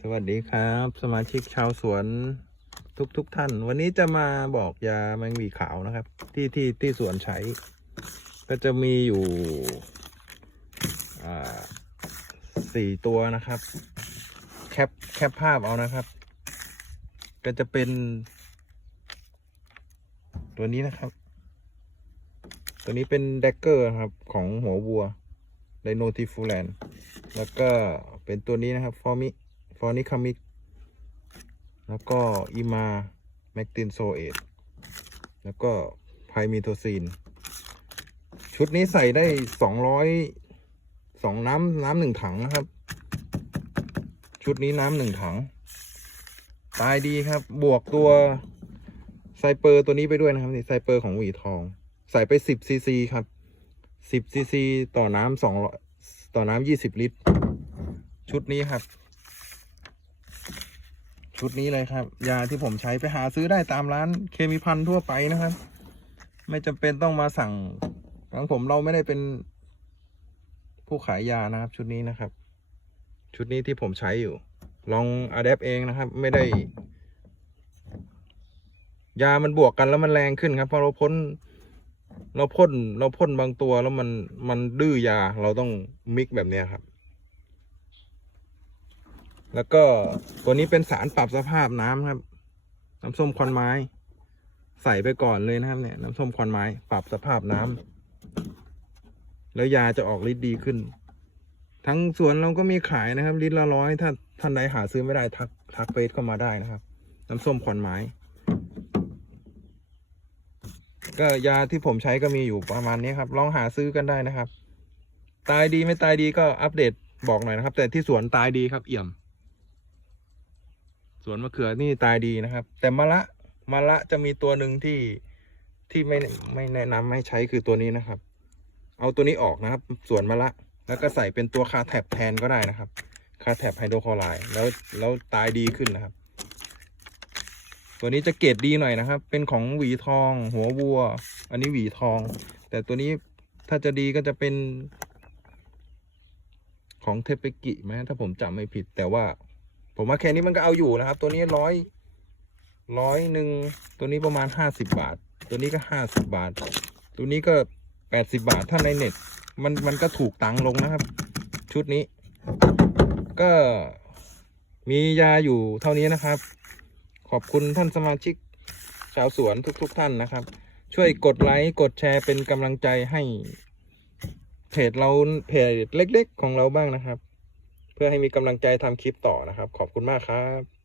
สวัสดีครับ สมาชิกชาวสวนทุกทุกๆท่าน วันนี้จะมาบอกยาแมงวีขาวนะครับ ที่ที่ที่สวนใช้ ก็จะมีอยู่อ่าสี่ตัวนะครับ แคปแคปภาพเอานะครับ ก็จะเป็น ตัวนี้นะครับ ตัวนี้เป็นแดกเกอร์ครับของหัววัวไดโนทิฟูแลนแล้วก็เป็นตัวนี้นะครับ ฟอร์มิ ฟอร์นิคามิก แล้วก็อีมาแมกตินโซเอตแล้วก็ไพมิโทซีน ชุดนี้ใส่ได้สองร้อยสองน้ำน้ำหนึ่งถังนะครับ ชุดนี้น้ำหนึ่งถัง ตายดีครับ บวกตัวไซเปอร์ตัวนี้ไปด้วยนะครับนี่ไซเปอร์ของหวีทอง ใส่ไปสิบซีซีครับสิบซีซีต่อน้ำสองต่อน้ำยี่สิบลิตร ชุดนี้ครับ ชุดนี้เลยครับ ยาที่ผมใช้ไปหาซื้อได้ตามร้านเคมีพันทั่วไปนะครับ ไม่จำเป็นต้องมาสั่งของผมเราไม่ได้เป็นผู้ขายยานะครับ ชุดนี้นะครับ ชุดนี้ที่ผมใช้อยู่ ลองอัดแอปเองนะครับ ไม่ได้ ยามันบวกกันแล้วมันแรงขึ้นครับพราะเราพ่นเราพ่นเราพ่นบางตัวแล้วมันมันดื้อยาเราต้องมิกแบบนี้ครับ แล้วก็ตัวนี้เป็นสารปรับสภาพน้ำครับ น้ำส้มควันไม้ ใส่ไปก่อนเลยนะครับ เนี่ย น้ำส้มควันไม้ ปรับสภาพน้ำแล้วยาจะออกฤทธิ์ดีขึ้น ทั้งสวนเราก็มีขายนะครับลิตรละร้อยถ้าท่านใดหาซื้อไม่ได้ทักทักเฟซเข้ามาได้นะครับ น้ำส้มควันไม้ ก็ยาที่ผมใช้ก็มีอยู่ประมาณนี้ครับ ลองหาซื้อกันได้นะครับ ตายดีไม่ตายดีก็อัปเดตบอกหน่อยนะครับ แต่ที่สวนตายดีครับเอี่ยม สวนมะเขือนี่ตายดีนะครับ แต่มะละมะละจะมีตัวหนึ่งที่ที่ไม่ไม่แนะนำให้ใช้คือตัวนี้นะครับ เอาตัวนี้ออกนะครับ สวนมะละ แล้วก็ใส่เป็นตัวคาแท็บแทนก็ได้นะครับ คาแท็บไฮโดรคลอไรด์แล้วแล้วตายดีขึ้นนะครับ ตัวนี้จะเกรดดีหน่อยนะครับ เป็นของหวีทอง หัววัว อันนี้หวีทอง แต่ตัวนี้ถ้าจะดีก็จะเป็น ของเทปเปกิไหมถ้าผมจำไม่ผิดแต่ว่า ผมว่าแค่นี้มันก็เอาอยู่นะครับ ตัวนี้ร้อยร้อยหนึ่งตัวนี้ประมาณห้าสิบบาท ตัวนี้ก็ห้าสิบบาท ตัวนี้ก็แปดสิบาทถ้าในเน็ต มันมันก็ถูกตังค์ลงนะครับ ชุดนี้ ก็มียาอยู่เท่านี้นะครับ ขอบคุณท่านสมาชิกชาวสวนทุกๆทท่านนะครับ ช่วยกดไลค์กดแชร์เป็นกำลังใจให้เพจเราเพจเล็ก ๆ ของเราบ้างนะครับ เพื่อให้มีกำลังใจทำคลิปต่อนะครับ ขอบคุณมากครับ